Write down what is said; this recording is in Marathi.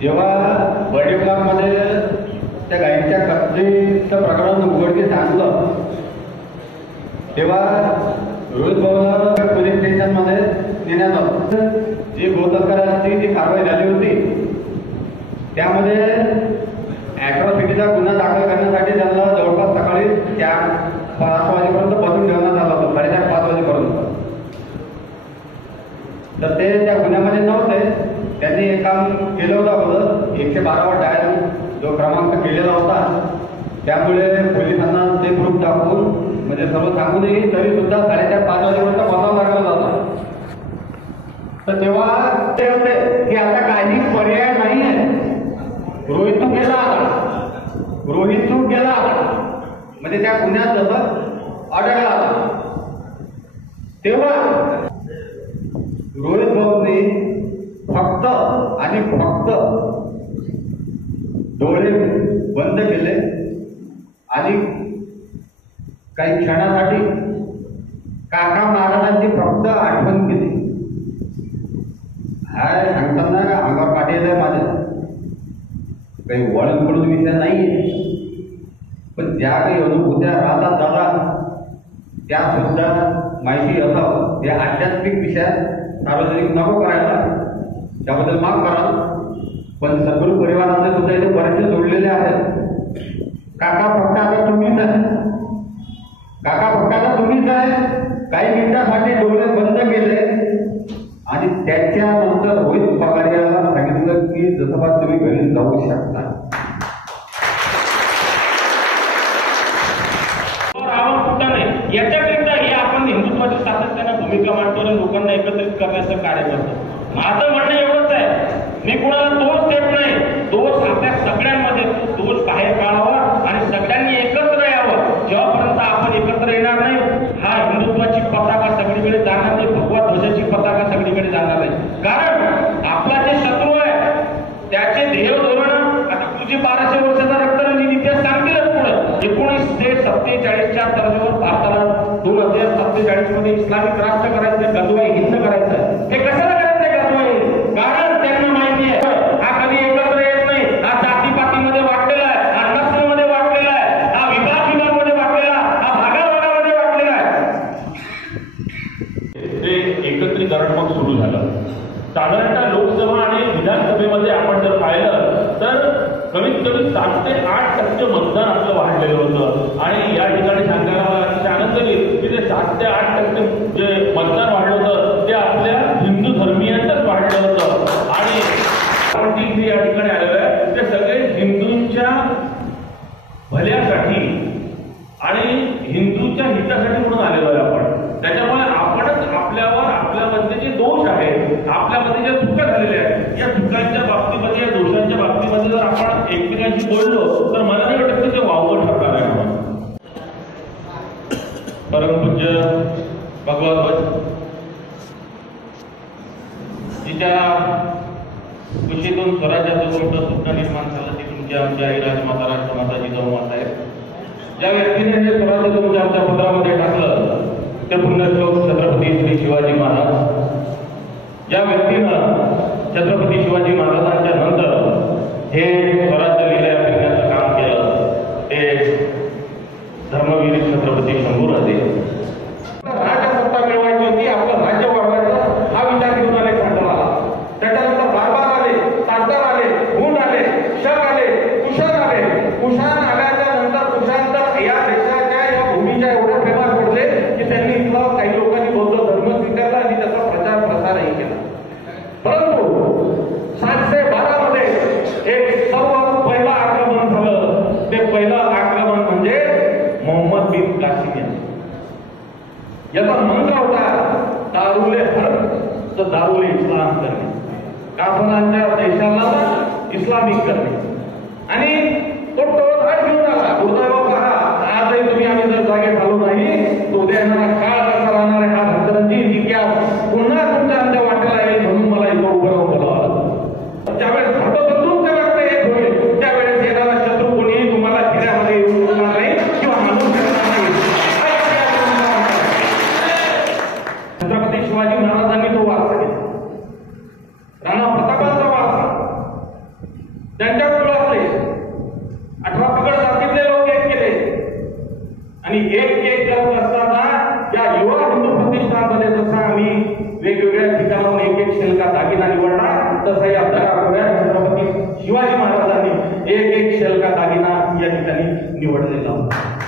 जेव्हा बर्डी ब्लॉकमध्ये त्या गायीच्या कत्तलीचं प्रकरण उघडकीस आणलं तेव्हा रोहित भाऊला पोलीस स्टेशनमध्ये नेण्यात आलं. जी गोतस्करांची जी कारवाई झाली होती त्यामध्ये ॲट्रॉसिटीचा गुन्हा दाखल करण्यासाठी त्यांना जवळपास सकाळी 4-5 वाजेपर्यंत बसून ठेवण्यात आलं होतं, 4:30-5 वाजेपर्यंत. तर ते त्या गुन्ह्यामध्ये नव्हते. त्यांनी एक काम केलं होतं अगोदर 112वर डायल जो क्रमांक केलेला होता, त्यामुळे पोलिसांना ते प्रूफ दाखवून म्हणजे सर्व सांगूनही तरी सुद्धा 4:30-5 वाजेपर्यंत बसावं लागलं होतं. तर तेव्हा ते होते की आता काही पर्याय नाही आहे, रोहित तू गेला म्हणजे त्या गुन्ह्यात जसं अडकला आला. तेव्हा रोहित भाऊंनी फक्त आणि फक्त डोळे बंद केले आणि काही क्षणासाठी काका महाराजांची फक्त आठवण केली. हाय सांगताना अंगावर काटे येत आहे माझ्या, काही वळण पडून विषय नाहीये, पण ज्या काही अनुभूत्या राहतात दादा त्या सुद्धा माहिती असावं. या आध्यात्मिक विषयात सार्वजनिक नको करायला, त्याबद्दल माफ करा. पण सद्गुरू परिवाराने सुद्धा इथे बरेचसे जोडलेले आहेत. काका फक्त आता तुम्हीच आहे. काही मिनिटांसाठी डोळे बंद केले आणि त्याच्यानंतर रोहित पगारियाला सांगितलं की जसं तुम्ही घरी जाऊ शकता. याच्याकरिता हे आपण हिंदुत्वाची सातत्याने भूमिका मांडतो आणि लोकांना एकत्रित करण्याचं कार्य करतो. माझं म्हणणं एवढंच आहे, मी कुणाला दोष देत नाही. दोष आपल्या सगळ्यांमध्ये, दोष बाहेर काढावा आणि सगळ्यांनी एकत्र यावं. जेव्हापर्यंत आपण एकत्र येणार नाही, हा हिंदुत्वाची पताका सगळीकडे जाणार नाही, भगवा ध्वजाची पताका सगळीकडे जाणार नाही. कारण आपला जे शत्रू आहे त्याचे ध्येय धोरण आता तुझी 1200 वर्षाचा रक्तरंजित इतिहास सांगतीलच पुढे. 1947च्या तर्फेवर भारताला 2047 मध्ये इस्लामिक राष्ट्र करायचं, गजवाई हिंद करायचं. हे कशाला करायचंय गजवाई? कारण त्यांना माहिती आहे हा कधी एकत्र येत नाही. हा जातीपातीमध्ये वाटलेला आहे, हा नस्लमध्ये वाटलेला आहे, हा विभागामध्ये वाटलेला, हा भागाभागामध्ये वाटलेला आहे. ते एकत्रीकरण मग सुरू झालं. साधारणतः लोकसभा आणि विधानसभेमध्ये आपण जर पाहिलं तर कमीत कमी 7 ते 8% मतदान आपलं वाढलेलं होतं. आणि या ठिकाणी सांगायला मला अतिशय आनंद येईल की ते 7 ते 8% जे मतदान वाढलं होतं ते आपल्या हिंदू धर्मीयांचंच वाढलं होतं. आणि आपण इथे या ठिकाणी आलेलो आहे ते सगळे हिंदूंच्या भल्यासाठी आणि हिंदूच्या हितासाठी म्हणून आलेलो आहे आपण. त्याच्यामुळे आपणच आपल्यामध्ये जे दोष आहेत, आपल्यामध्ये ज्या चुका झालेल्या आहेत, या चुकांच्या बाबतीमध्ये, या दोषांच्या बाबतीमध्ये जर आपण एकमेकांशी बोललो तर मला नाही वाटत की ते वावगं ठरणार आहे. परमपूज्य भगवत जिच्या कुशीतून स्वराज्याचं मोठं स्वप्न निर्माण झालं ते तुमच्या आमच्या आई राजमाता राष्ट्रमाता जिजाऊ माता आहेत. ज्या व्यक्तीने हे स्वराज्य तुमच्या आमच्या पत्रामध्ये टाकलं ते पुण्यश्लोक छत्रपती श्री शिवाजी महाराज. ज्या व्यक्तीनं छत्रपती शिवाजी महाराजांच्या नंतर हे स्वराज्य लिहिल्या फिरण्याचं काम केलं ते धर्मवीर छत्रपती शंभूराजे. राजसत्ता मिळवायची होती, आपलं राज्य वाढवायचं हा विचार घेऊन आले खंडोबाला. त्याच्यानंतर बारबार आले, तारदार आले, हुंड आले, शक आले, कुशाण आले. कुशाण आल्याच्या नंतर कुशांतर या देशाच्या या भूमीच्या एवढे प्रेमात पडले की त्यांनी इथलं काही लोकांनी बौद्ध धर्म स्वीकारला आणि त्याचा प्रचार प्रसारही केला. परंतु 712 मध्ये एक सर्वात पहिलं आक्रमण झालं. ते पहिलं आक्रमण म्हणजे मोहम्मद बिन कासिम यांचं. याचा मंत्र होता दारुले हर्ब तर दारुले इस्लाम करणे, काफरांच्या देशाला इस्लामिक करणे. आणि तो टोळधाड घेऊन आला. दुर्दैव पहा, आजही तुम्ही आम्ही जर जागे झालो नाही तो उद्या येणारा काळ कसा राहणार आहे हा रक्तरंजित इतिहास पुन्हा तुमच्या आमच्या वाटेला येईल. म्हणून मला इथं उभं राहून बोलावं. ज्यावेळेस हात बदलून त्या वाटतं एक होईल त्यावेळेस येणारा शत्रू कोणीही तुम्हाला घेण्यामध्ये येऊ शकणार नाही किंवा आणून शकणार नाही. छत्रपती शिवाजी महाराजांनी तो वारसा घेतला, राणा प्रतापांचा वारसा. ओळखले, 18 पगड जातीतले लोक एक केले आणि एक करत असताना या युवा हिंदू प्रतिष्ठानमध्ये जसं आम्ही वेगवेगळ्या ठिकाणाहून एक शेलका दागिना निवडला, तसा या दराखोऱ्या छत्रपती शिवाजी महाराजांनी एक शेलका दागिना या ठिकाणी निवडलेला होता.